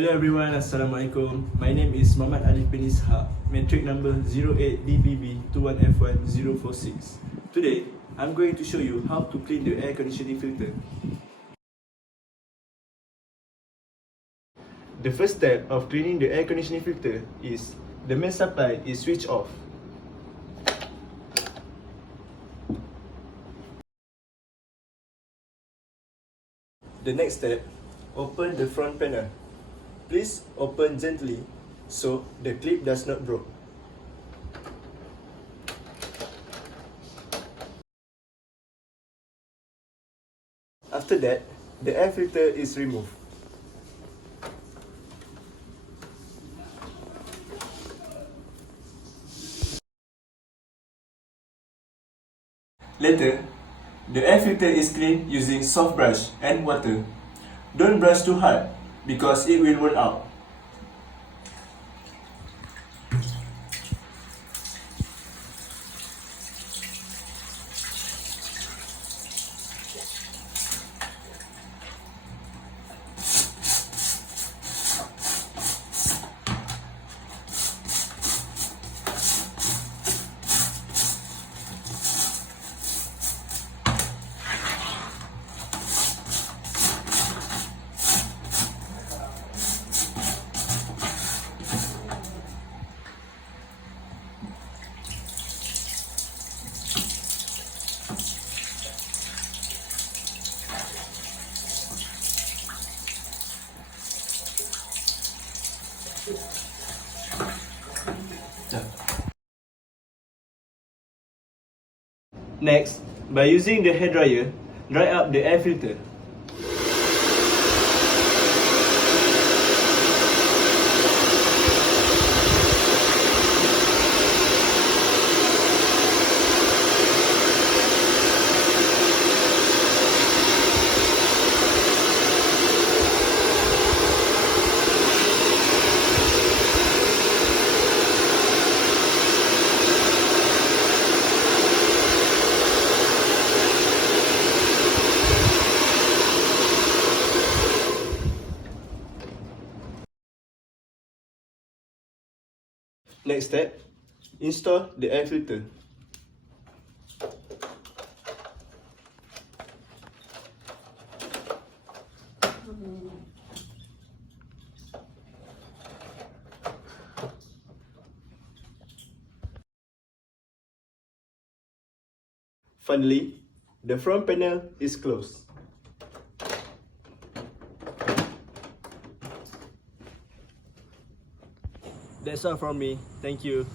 Hello everyone, Assalamualaikum. My name is Muhammad Alif bin Ishaq, metric number 08DPB21F1046. Today, I'm going to show you how to clean the air conditioning filter. The first step of cleaning the air conditioning filter is the main supply is switched off. The next step, open the front panel. Please open gently so the clip does not break. After that, the air filter is removed. Later, the air filter is cleaned using soft brush and water. Don't brush too hard because it will run out. Next, by using the hairdryer, dry up the air filter. Next step, install the air filter. Finally, the front panel is closed. That's all from me. Thank you.